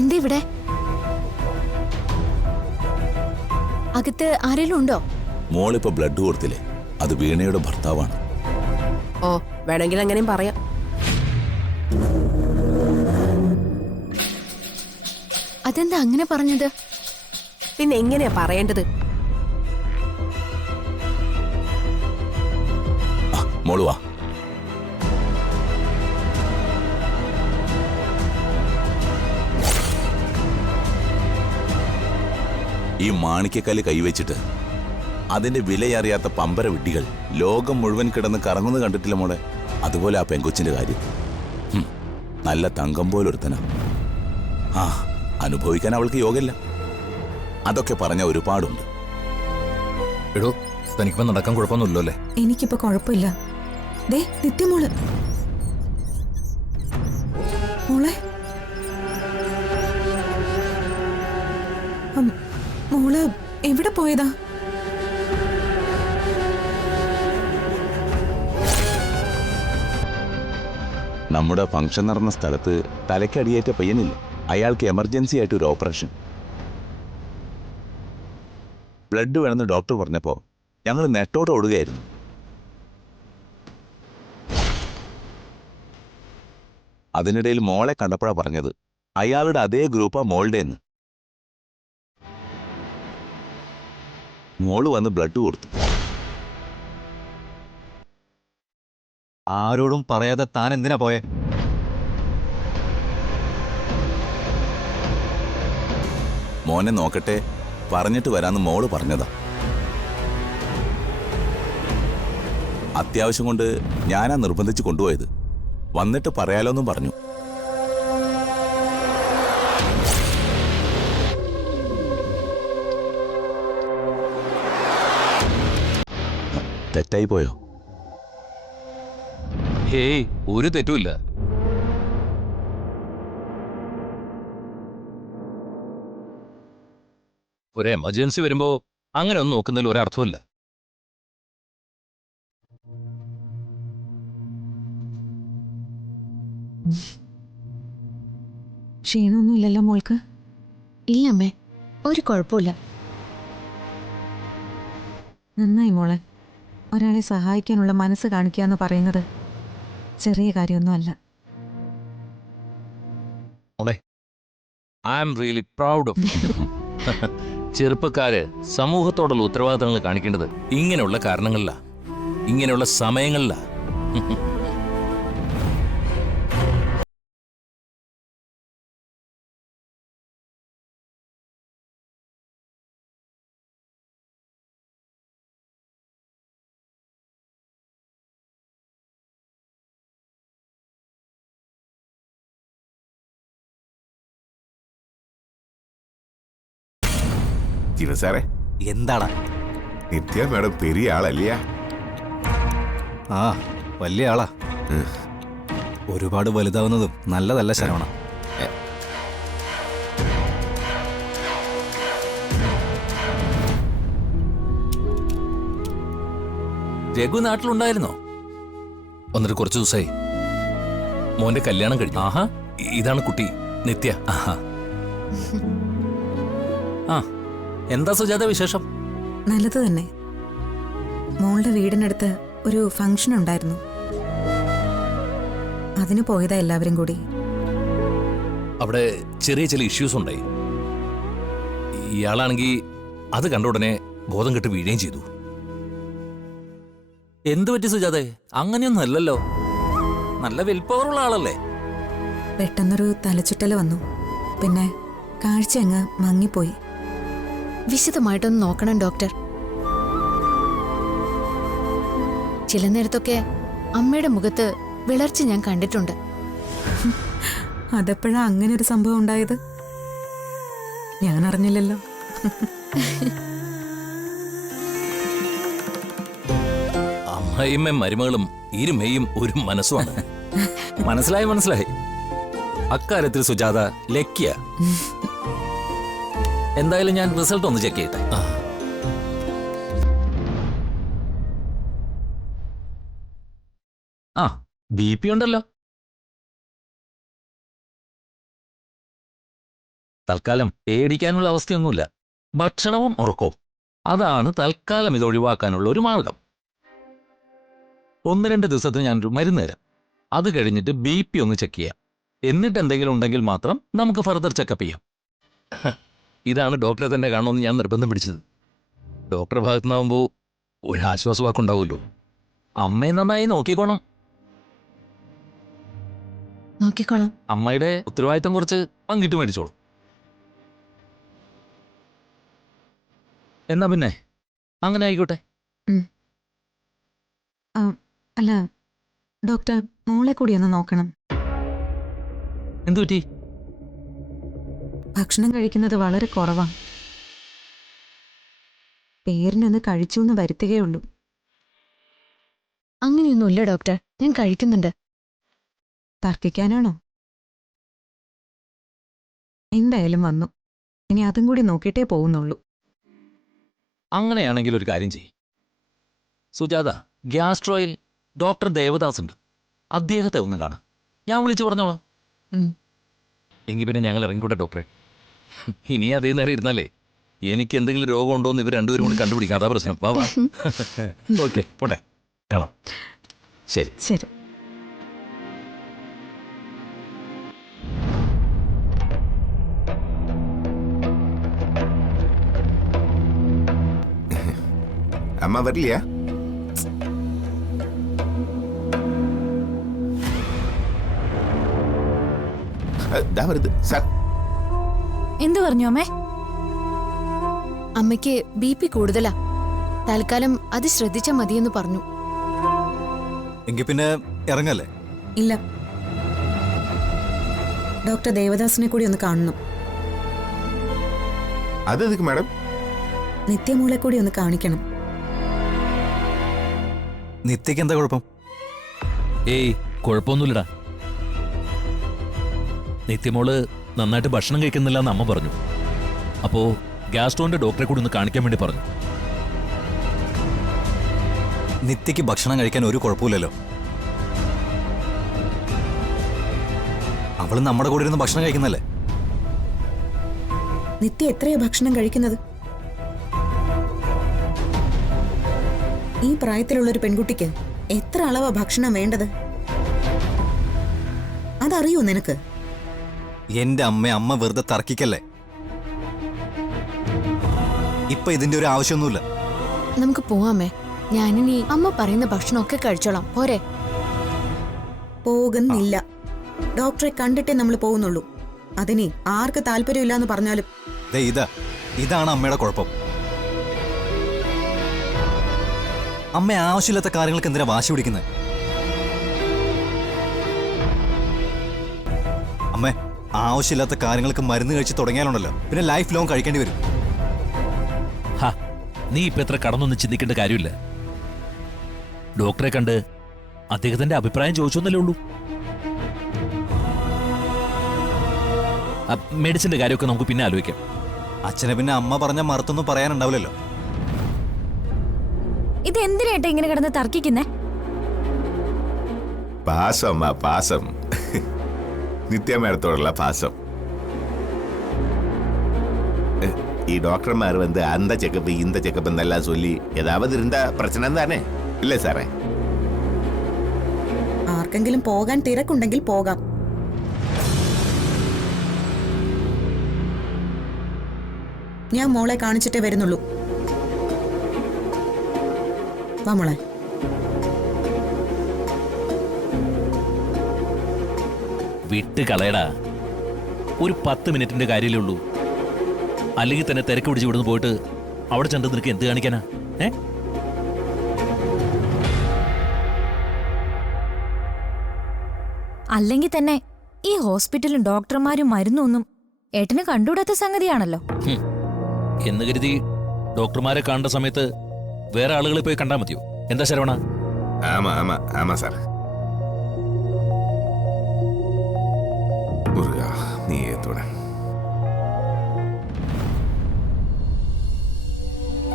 എന്താ ഇവിടെ? അകത്ത് ആരെങ്കിലും ഉണ്ടോ? മോളിപ്പോ ബ്ലഡ് കൊടുത്തില്ലേ, അത് വീണയുടെ ഭർത്താവാണ്. ഓ, വേണമെങ്കിൽ അങ്ങനെയും പറയാം. അതെന്താ അങ്ങനെ പറഞ്ഞത്? പിന്നെ എങ്ങനെയാ പറയേണ്ടത്? മോള് വാ. ഈ മാണിക്കക്കല്ല് കൈവച്ചിട്ട് അതിന്റെ വിലയറിയാത്ത പമ്പര വിഡ്ഢികൾ ലോകം മുഴുവൻ കിടന്ന് കറങ്ങുന്നത് കണ്ടിട്ടില്ല മോളെ? അതുപോലെ ആ പെങ്കൊച്ചിന്റെ കാര്യം. നല്ല തങ്കം പോലൊരുത്തനാ. ആ, അനുഭവിക്കാൻ അവൾക്ക് യോഗമില്ല. അതൊക്കെ പറഞ്ഞ ഒരുപാടുണ്ട്. എടോ, തനിക്കിപ്പോ നടക്കാൻ കുഴപ്പമൊന്നുമില്ലോ അല്ലേ? എനിക്കിപ്പോ കുഴപ്പമില്ല. ദേ നിത്യമോള്, മോളെ, മോള് എവിടെ പോയതാ? നമ്മുടെ ഫംഗ്ഷൻ നടന്ന സ്ഥലത്ത് തലയ്ക്കടിയേറ്റ പയ്യനില്ലേ, അയാൾക്ക് എമർജൻസി ആയിട്ട് ഒരു ഓപ്പറേഷൻ. ബ്ലഡ് വേണമെന്ന് ഡോക്ടർ പറഞ്ഞപ്പോൾ ഞങ്ങൾ നെട്ടോടെ ഓടുകയായിരുന്നു. അതിനിടയിൽ മോളെ കണ്ടപ്പോഴാണ് പറഞ്ഞത് അയാളുടെ അതേ ഗ്രൂപ്പാ മോളുടെ എന്ന്. മോള് വന്ന് ബ്ലഡ് കൊടുത്തു. ആരോടും പറയാതെ താൻ എന്തിനാ പോയെ? മോനെ നോക്കട്ടെ, പറഞ്ഞിട്ട് വരാന്ന് മോള് പറഞ്ഞതാ. അത്യാവശ്യം കൊണ്ട് ഞാനാ നിർബന്ധിച്ച് കൊണ്ടുപോയത്. വന്നിട്ട് പറയാലോന്നും പറഞ്ഞു. തെറ്റായി പോയോ? ഹേയ്, ഒരു തെറ്റുമില്ല. ഒരു എമർജൻസി വരുമ്പോ അങ്ങനെ ഒന്നും നോക്കുന്നതിൽ ഒരർത്ഥമില്ല. ക്ഷീണമൊന്നുമില്ലല്ലോ മോൾക്ക്? ഇല്ലമ്മേ, ഒരു കുഴപ്പമില്ല. നന്നായി മോളെ. ഒരാളെ സഹായിക്കാനുള്ള മനസ്സ് കാണിക്കുക എന്ന് പറയുന്നത് ചെറിയ കാര്യമൊന്നുമല്ല. I am really proud of you. ചെറുപ്പക്കാര് സമൂഹത്തോടുള്ള ഉത്തരവാദിത്തങ്ങൾ കാണിക്കേണ്ടത് ഇങ്ങനെയുള്ള കാരണങ്ങളിലാ, ഇങ്ങനെയുള്ള സമയങ്ങളിലാ. സാറേ, എന്താടാ? നിത്യ മേഡം പെരിയ ആളല്ലയാ? ആ, വലിയ ആളാ. ഒരുപാട് വലുതാവുന്നതും നല്ലതല്ല ശരവണ. രഘു നാട്ടിലുണ്ടായിരുന്നോ? വന്നിട്ട് കുറച്ചു ദിവസമായി. മോന്റെ കല്യാണം കഴിഞ്ഞു. ആഹാ, ഇതാണ് കുട്ടി നിത്യ. ആഹാ. ആ, എന്താ സുജാത വിശേഷം? നല്ലത് തന്നെ. മോളുടെ വീടിനടുത്ത് ഒരു ഫംഗ്ഷൻ ഉണ്ടായിരുന്നു. അതിന് പോയതാ എല്ലാവരും കൂടി. അവിടെ ചെറിയ ചില ഇഷ്യൂസ് ഉണ്ടായി. ഇയാളാണെങ്കിൽ അത് കണ്ട ഉടനെ ബോധം കെട്ട് വീഴുകയും ചെയ്തു. എന്തു പറ്റി സുജാതെ? അങ്ങനെയൊന്നും അല്ലല്ലോ, നല്ല വിൽപ്പവറുള്ള ആളല്ലേ? പെട്ടെന്നൊരു തലചുറ്റൽ വന്നു. പിന്നെ കാഴ്ച അങ്ങ് മങ്ങിപ്പോയി. വിശദമായിട്ടൊന്ന് നോക്കണം ഡോക്ടർ. ചില നേരത്തൊക്കെ അമ്മയുടെ മുഖത്ത് വിളർച്ച ഞാൻ കണ്ടിട്ടുണ്ട്. അതെപ്പോഴാ അങ്ങനെ ഒരു സംഭവം ഉണ്ടായത്? ഞാൻ അറിഞ്ഞില്ലല്ലോ. അമ്മയും മരുമകളും ഇരുമയും ഒരു മനസ്സുമാണ്. മനസ്സിലായി. അക്കാര്യത്തിൽ സുജാത ലക്കിയ. എന്തായാലും ഞാൻ റിസൾട്ട് ഒന്ന് ചെക്ക് ചെയ്യട്ടെ. ആ, BP ഉണ്ടല്ലോ. തൽക്കാലം പേടിക്കാനുള്ള അവസ്ഥയൊന്നുമില്ല. ഭക്ഷണവും ഉറക്കവും അതാണ് തൽക്കാലം ഇത് ഒഴിവാക്കാനുള്ള ഒരു മാർഗം. 1-2 ദിവസത്തിന് ഞാനൊരു മരുന്ന് തരാം. അത് കഴിഞ്ഞിട്ട് BP ഒന്ന് ചെക്ക് ചെയ്യാം. എന്നിട്ട് എന്തെങ്കിലും ഉണ്ടെങ്കിൽ മാത്രം നമുക്ക് ഫർദർ ചെക്കപ്പ് ചെയ്യാം. ഇതാണ് ഡോക്ടറെ തന്നെ കാണണമെന്ന് ഞാൻ നിർബന്ധം പിടിച്ചത്. ഡോക്ടറെ ഭാഗത്തുനിന്നാവുമ്പോൾ ഒരു ആശ്വാസവാക്കുണ്ടാവുമല്ലോ. അമ്മയെ നന്നായി നോക്കിക്കോണം. നോക്കിക്കോളാം. അമ്മയുടെ ഉത്തരവാദിത്തം കുറച്ച് പങ്കിട്ട് മേടിച്ചോളൂ. എന്നാ പിന്നെ അങ്ങനെ ആയിക്കോട്ടെ. അല്ല ഡോക്ടർ, മോളെ കൂടി ഒന്ന് നോക്കണം. എന്തു പറ്റി? ഭക്ഷണം കഴിക്കുന്നത് വളരെ കുറവാണ്. പേരിനൊന്ന് കഴിച്ചു എന്ന് വരുത്തുകയുള്ളൂ. അങ്ങനെയൊന്നുമില്ല ഡോക്ടർ, ഞാൻ കഴിക്കുന്നുണ്ട്. തർക്കിക്കാനാണോ? എന്തായാലും വന്നു. ഇനി അതും കൂടി നോക്കിയിട്ടേ പോകുന്നുള്ളൂ. അങ്ങനെയാണെങ്കിൽ ഒരു കാര്യം ചെയ്യും. സുജാത, ഗ്യാസ്ട്രോയിൽ ഡോക്ടർ ദേവദാസ് ഉണ്ട്. അദ്ദേഹത്തെ ഒന്ന് കാണാം. ഞാൻ വിളിച്ചു പറഞ്ഞോളാം. എങ്കിൽ പിന്നെ ഞങ്ങൾ ഇറങ്ങിക്കൂട്ടെ ഡോക്ടറെ. ഇനി അതേ നേരം ഇരുന്നാലേ എനിക്ക് എന്തെങ്കിലും രോഗമുണ്ടോ എന്ന് ഇവർ രണ്ടുപേരും കൂടി കണ്ടുപിടിക്കാം. അതാ പ്രശ്നം. ഓക്കെ, പോട്ടെ, കാണാം. ശരി. ശരി. അമ്മ വരില്ല? ദാ വരുത് സാർ. എന്തു പറഞ്ഞു അമ്മേ? അമ്മയ്ക്ക് BP കൂടുതലാ. തൽക്കാലം അത് ശ്രദ്ധിച്ചാൽ മതിയെന്ന് പറഞ്ഞു. എങ്കിൽ പിന്നെ ഇറങ്ങല്ലേ? ഇല്ല, ഡോക്ടർ ദേവദാസിനെ കൂടി ഒന്ന് കാണണം. അതെന്തൊക്കെ മാഡം? നിത്യമോളെ കൂടി ഒന്ന് കാണിക്കണം. നിത്യക്ക് എന്താ കുഴപ്പം? ഏയ്, കുഴപ്പമൊന്നുമില്ലടാ. നിത്യമോള് നന്നായിട്ട് ഭക്ഷണം കഴിക്കുന്നില്ല എന്ന് അമ്മ പറഞ്ഞു. അപ്പോ ഗ്യാസ്ട്രോന്റെ ഡോക്ടറെ കൂടി ഒന്ന് കാണിക്കാൻ വേണ്ടി പറഞ്ഞു. നിത്യക്ക് ഭക്ഷണം കഴിക്കാൻ ഒരു കുഴപ്പമില്ലല്ലോ. അവള് നമ്മുടെ കൂടെ ഇരുന്ന് ഭക്ഷണം കഴിക്കുന്നല്ലേ? നിത്യ എത്രയാ ഭക്ഷണം കഴിക്കുന്നത്? ഈ പ്രായത്തിലുള്ളൊരു പെൺകുട്ടിക്ക് എത്ര അളവാ ഭക്ഷണം വേണ്ടത്? അതറിയോ നിനക്ക്? എന്റെ അമ്മ വെറുതെ തർക്കിക്കല്ലേ. ഇപ്പൊ ഇതിന്റെ ഒരു ആവശ്യമൊന്നുമില്ല. നമുക്ക് പോവാമേ. ഞാനിനി അമ്മ പറയുന്ന ഭക്ഷണമൊക്കെ കഴിച്ചോളാം. പോരെ? പോകുന്നില്ല. ഡോക്ടറെ കണ്ടിട്ടേ നമ്മൾ പോകുന്നുള്ളൂ. അതിന് ആർക്ക് താല്പര്യമില്ലാന്ന് പറഞ്ഞാലും. ഇതാണ് അമ്മയുടെ കുഴപ്പം. അമ്മ ആവശ്യമില്ലാത്ത കാര്യങ്ങൾക്ക് എന്തിനാ വാശി പിടിക്കുന്നത്? അമ്മേ, ആവശ്യമില്ലാത്ത കാര്യങ്ങൾക്ക് മരുന്ന് കഴിച്ച് തുടങ്ങിയാലുണ്ടല്ലോ പിന്നെ ലൈഫ് ലോങ് കഴിക്കേണ്ടി വരും. നീ ഇപ്പൊ എത്ര കടന്നൊന്നും ചിന്തിക്കേണ്ട കാര്യമില്ല. ഡോക്ടറെ കണ്ട് അദ്ദേഹത്തിന്റെ അഭിപ്രായം ചോദിച്ചോന്നല്ലേ ഉള്ളൂ. മെഡിസിന്റെ കാര്യമൊക്കെ നമുക്ക് പിന്നെ ആലോചിക്കാം. അച്ഛനെ പിന്നെ അമ്മ പറഞ്ഞ മറുത്തൊന്നും പറയാനുണ്ടാവില്ലല്ലോ. ഇത് എന്തിനായിട്ട് ഇങ്ങനെ കിടന്ന് തർക്കിക്കുന്നേ? പാസം അമ്മ, പാസം. നിത്യമേടത്തോടുള്ള പാസം. ഈ ഡോക്ടർമാർ വന്ന് அந்த ചെക്കപ്പ് இந்த ചെക്കപ്പ് എന്നെല്ലാം ചൊല്ലി ഏതാവത് ഇരുന്ന പ്രശ്നം തന്നെ ഇല്ലേ സാറേ? ആർക്കെങ്കിലും പോകാൻ തിരക്കുണ്ടെങ്കിൽ പോകാം. ഞാൻ മോളെ കാണിച്ചിട്ടേ വരുന്നുള്ളൂ. വാ മോളെ. വിട്ട് കളയടാ. ഒരു 10 മിനിറ്റിന്റെ കാര്യമല്ലേ ഉള്ളൂ. അല്ലെങ്കിൽ തന്നെ തിരക്ക് പിടിച്ച് ഇവിടുന്ന് പോയിട്ട് അവിടെ ചെന്ന് നിനക്ക് എന്ത് കാണിക്കാനാ? അല്ലെങ്കിൽ തന്നെ ഈ ഹോസ്പിറ്റലും ഡോക്ടർമാരും മരുന്നൊന്നും ഏട്ടന് കണ്ടുകൂടാത്ത സംഗതിയാണല്ലോ. എന്ന് കരുതി ഡോക്ടർമാരെ കാണേണ്ട സമയത്ത് വേറെ ആളുകളെ പോയി കണ്ടാൽ മതിയോ? എന്താ ശരവണ? ആമാ ആമാ ആമാ സാർ. നീ ഏത്തോടെ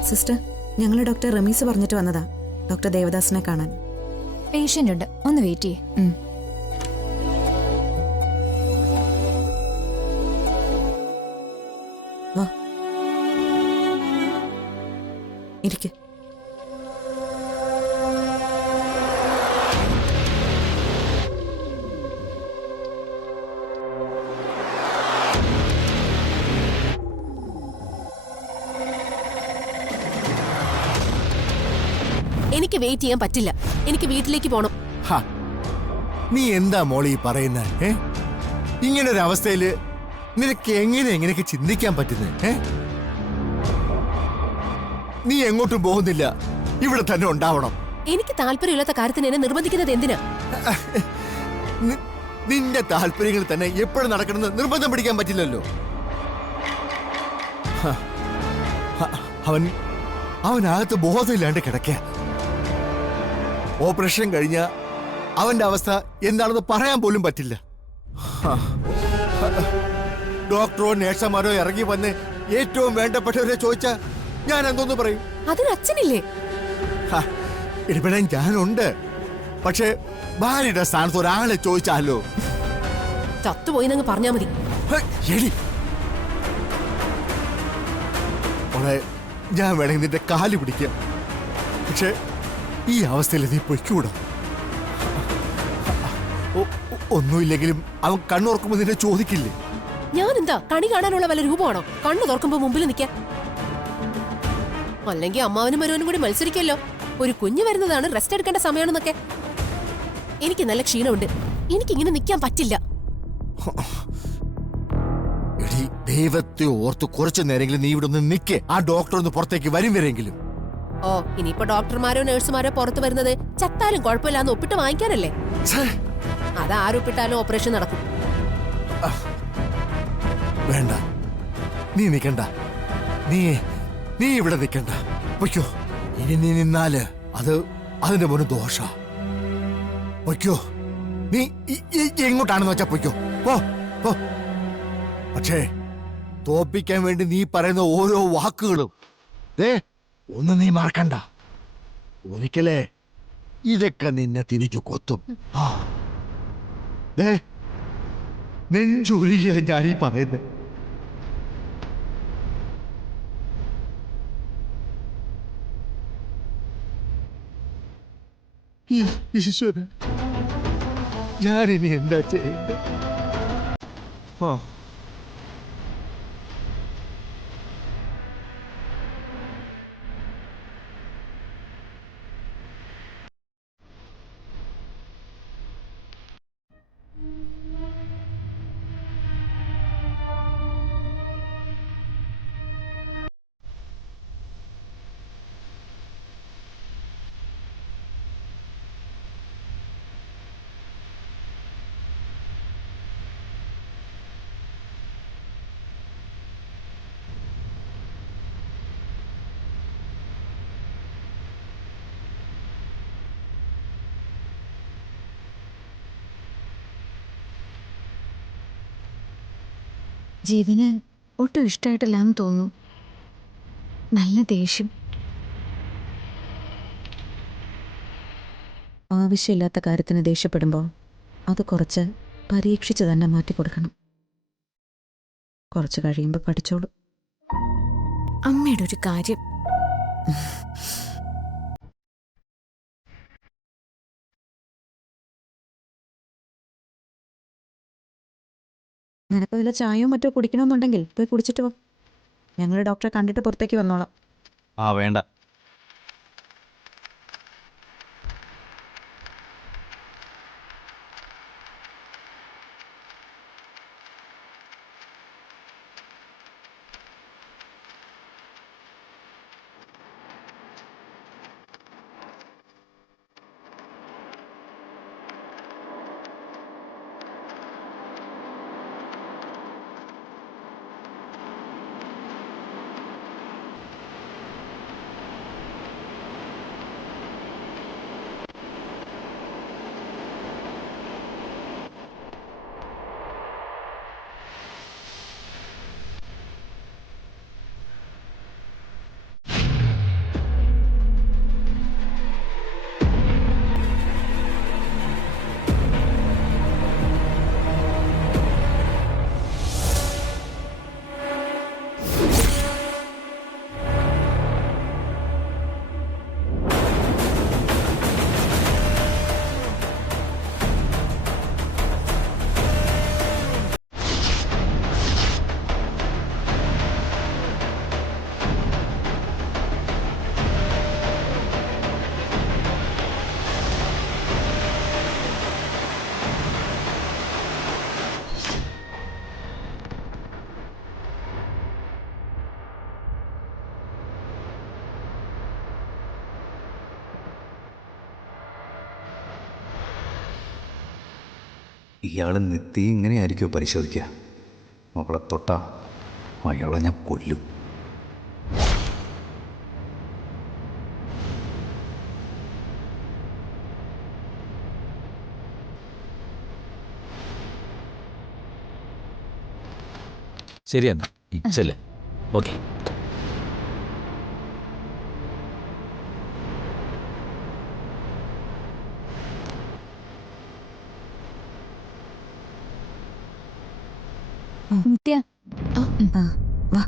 സിസ്റ്റർ, ഞങ്ങൾ ഡോക്ടർ റമീസ് പറഞ്ഞിട്ട് വന്നതാ ഡോക്ടർ ദേവദാസിനെ കാണാൻ. പേഷ്യന്റ് ഉണ്ട്, ഒന്ന് വെയിറ്റ് ചെയ്യേ. ഇരിക്ക്. എനിക്ക് വെയിറ്റ് ചെയ്യാൻ പറ്റില്ല. എനിക്ക് വീട്ടിലേക്ക് പോണം. ഹാ, നീ എന്താ മോളി പറയുന്നത്? ഇങ്ങനെ ഒരു അവസ്ഥയില് നിനക്ക് എങ്ങനെയൊക്കെ ചിന്തിക്കാൻ പറ്റുന്നത്? നീ എങ്ങോട്ടും പോകുന്നില്ല, ഇവിടെ തന്നെ ഉണ്ടാവണം. എനിക്ക് താല്പര്യമില്ലാത്ത കാര്യത്തിന് എന്നെ നിർബന്ധിക്കുന്നത് എന്തിനാ? നിന്റെ താല്പര്യങ്ങൾ തന്നെ എപ്പോഴും നടക്കണമെന്ന് നിർബന്ധം പിടിക്കാൻ പറ്റില്ലല്ലോ. അവനകത്ത് ബോധമില്ലാണ്ട് കിടക്ക. ഓപ്പറേഷൻ കഴിഞ്ഞ അവന്റെ അവസ്ഥ എന്താണെന്ന് പറയാൻ പോലും പറ്റില്ല. ഡോക്ടറോ നേഴ്സന്മാരോ ഇറങ്ങി വന്ന് ഏറ്റവും വേണ്ടപ്പെട്ടവരെ ചോദിച്ചാ ഞാൻ എന്തോന്ന് പറയും? അതിന് അച്ഛനില്ലേ? ഇവിടെ ഞാനുണ്ട്. പക്ഷെ ഭാര്യയുടെ സ്ഥാനത്ത് ഒരാളെ ചോദിച്ചാലോ? ചത്തുപോയി എന്നങ്ങ് പറഞ്ഞാ മതി. എടി മോളെ, ഞാൻ വേണമെങ്കിൽ നിന്റെ കാല് പിടിക്കാം. പക്ഷെ ഈ അവസ്ഥയിൽ നീ പൊയ്ക്കൂടാ. ഒന്നുമില്ലെങ്കിലും അവൻ കണ്ണുറക്കുമ്പോ നിന്നെ ചോദിക്കില്ലേ? ഞാൻ എന്താ കണി കാണാനുള്ള വല്ല രൂപമാണോ കണ്ണു തുറക്കുമ്പോ മുമ്പിൽ നിൽക്കാൻ? അല്ലെങ്കിൽ അമ്മാവനും മരുവനും കൂടി മത്സരിക്കല്ലോ. ഒരു കുഞ്ഞു വരുന്നതാണ്, റെസ്റ്റ് എടുക്കേണ്ട സമയമാണെന്നൊക്കെ. എനിക്ക് നല്ല ക്ഷീണമുണ്ട്. എനിക്കിങ്ങനെ നിൽക്കാൻ പറ്റില്ല. എടി, ദൈവത്തെ ഓർത്ത് കുറച്ചു നേരെങ്കിലും നീ ഇവിടെ ഒന്ന് നിൽക്കേ. ആ ഡോക്ടർ ഒന്ന് പുറത്തേക്ക് വരും വരെങ്കിലും. ഓ, ഇനിയിപ്പോ ഡോക്ടർമാരോ നഴ്സുമാരോ പുറത്ത് വരുന്നത് ചത്താലും കുഴപ്പമില്ലാന്ന് ഒപ്പിട്ട് വാങ്ങിക്കാനല്ലേ? അത് ആരൊപ്പിട്ടാലും ഓപ്പറേഷൻ നടക്കും. വേണ്ട, നീ നിക്കണ്ട. നീ ഇവിടെ നിക്കണ്ട. പൊയ്ക്കോ. ഇനി നീ നിന്നാല് അതിന്റെ മുന്നിൽ ദോഷ. പൊയ്ക്കോ. നീ എങ്ങോട്ടാണെന്ന് വെച്ചാ പൊയ്ക്കോ. പോ. പക്ഷേ തോപ്പിക്കാൻ വേണ്ടി നീ പറയുന്ന ഓരോ വാക്കുകളും ഒന്ന് നീ മറക്കണ്ട. ഒരിക്കലേ ഇതൊക്കെ നിന്നെ തിരിച്ചു കൊത്തും. നെഞ്ചുരുകിയ ഞാനീ പറയുന്നത്. ഈശ്വര, ഞാനിനി എന്താ ചെയ്യേണ്ടത്? ജീവന് ഒട്ടും ഇഷ്ടമായിട്ടില്ലാന്ന് തോന്നുന്നു. നല്ല ദേഷ്യം. ആവശ്യമില്ലാത്ത കാര്യത്തിന് ദേഷ്യപ്പെടുമ്പോൾ അത് കുറച്ച് പരീക്ഷിച്ച് തന്നെ മാറ്റിക്കൊടുക്കണം. കുറച്ച് കഴിയുമ്പോൾ പഠിച്ചോളൂ. അമ്മയുടെ ഒരു കാര്യം. നിനക്ക് വല്ല ചായയോ മറ്റോ കുടിക്കണമെന്നുണ്ടെങ്കിൽ പോയി കുടിച്ചിട്ട് പോ. ഞങ്ങൾ ഡോക്ടറെ കണ്ടിട്ട് പുറത്തേക്ക് വന്നോളാം. വേണ്ട. ഇയാൾ നിത്യം ഇങ്ങനെയായിരിക്കുമോ പരിശോധിക്കുക? മകളെ തൊട്ടാ അയാളെ ഞാൻ കൊല്ലും. ശരിയെന്നാ ശരി. ഓക്കെ. നിത്യ ആ വാ.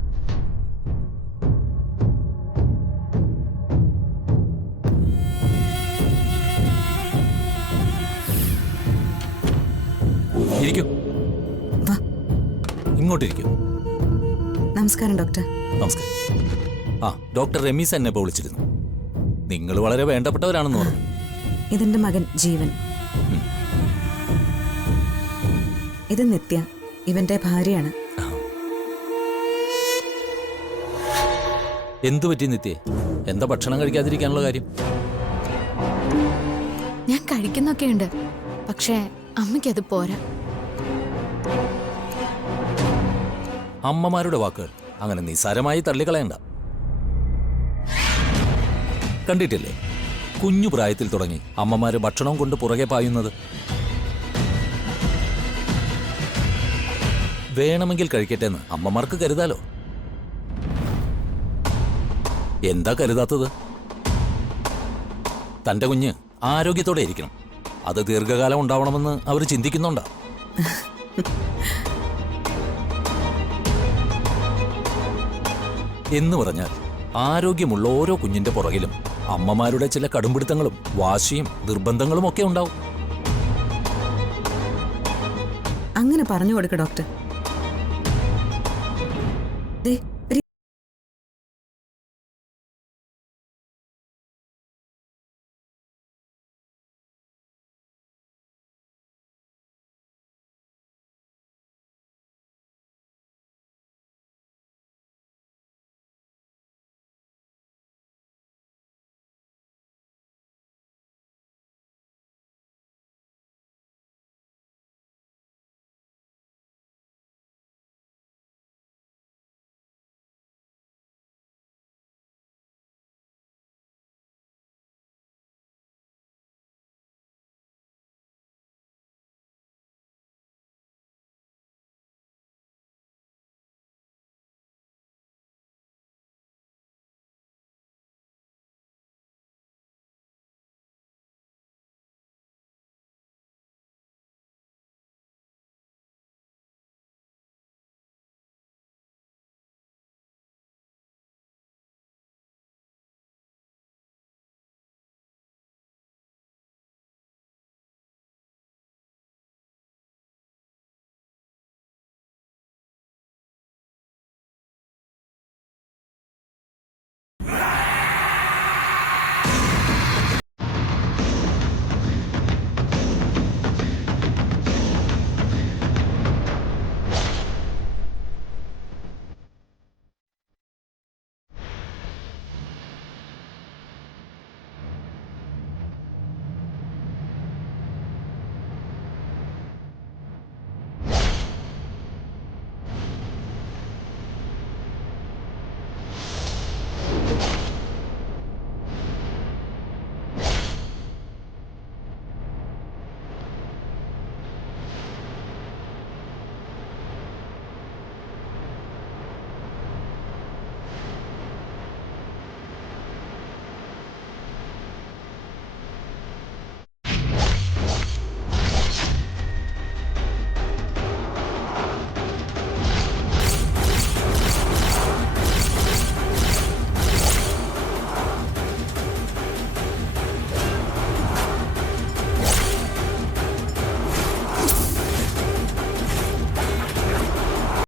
ഇരിക്കൂ. വാ. ഇങ്ങോട്ടിരിക്കൂ. നമസ്കാരം ഡോക്ടർ. നമസ്കാരം. ആ, ഡോക്ടർ റമീസ് എന്നെ ഇപ്പോൾ വിളിച്ചിരുന്നു. നിങ്ങൾ വളരെ വേണ്ടപ്പെട്ടവരാണെന്ന് പറഞ്ഞു. ഇതെന്റെ മകൻ ജീവൻ. ഉം. ഇത് നിത്യ, ഇവന്റെ ഭാര്യയാണ്. എന്തു പറ്റി നിത്യേ? എന്താ ഭക്ഷണം കഴിക്കാതിരിക്കാനുള്ള കാര്യം? ഞാൻ കഴിക്കുന്നൊക്കെ ഉണ്ട്, പക്ഷേ അമ്മയ്ക്കത് പോരാ. അമ്മമാരുടെ വാക്കുകൾ അങ്ങനെ നിസ്സാരമായി തള്ളിക്കളയണ്ട. കണ്ടിട്ടില്ലേ, കുഞ്ഞു പ്രായത്തിൽ തുടങ്ങി അമ്മമാര് ഭക്ഷണം കൊണ്ട് പുറകെ പായുന്നത്. വേണമെങ്കിൽ കഴിക്കട്ടെ എന്ന് അമ്മമാർക്ക് കരുതാലോ. എന്താ കരുതാത്തത്? തന്റെ കുഞ്ഞ് ആരോഗ്യത്തോടെ ഇരിക്കണം, അത് ദീർഘകാലം ഉണ്ടാവണമെന്ന് അവർ ചിന്തിക്കുന്നുണ്ടോ? എന്ന് പറഞ്ഞാൽ ആരോഗ്യമുള്ള ഓരോ കുഞ്ഞിന്റെ പുറകിലും അമ്മമാരുടെ ചില കടുംപിടുത്തങ്ങളും വാശിയും നിർബന്ധങ്ങളും ഒക്കെ ഉണ്ടാവും. അങ്ങനെ പറഞ്ഞു കൊടുക്ക ഡോക്ടർ. ദേ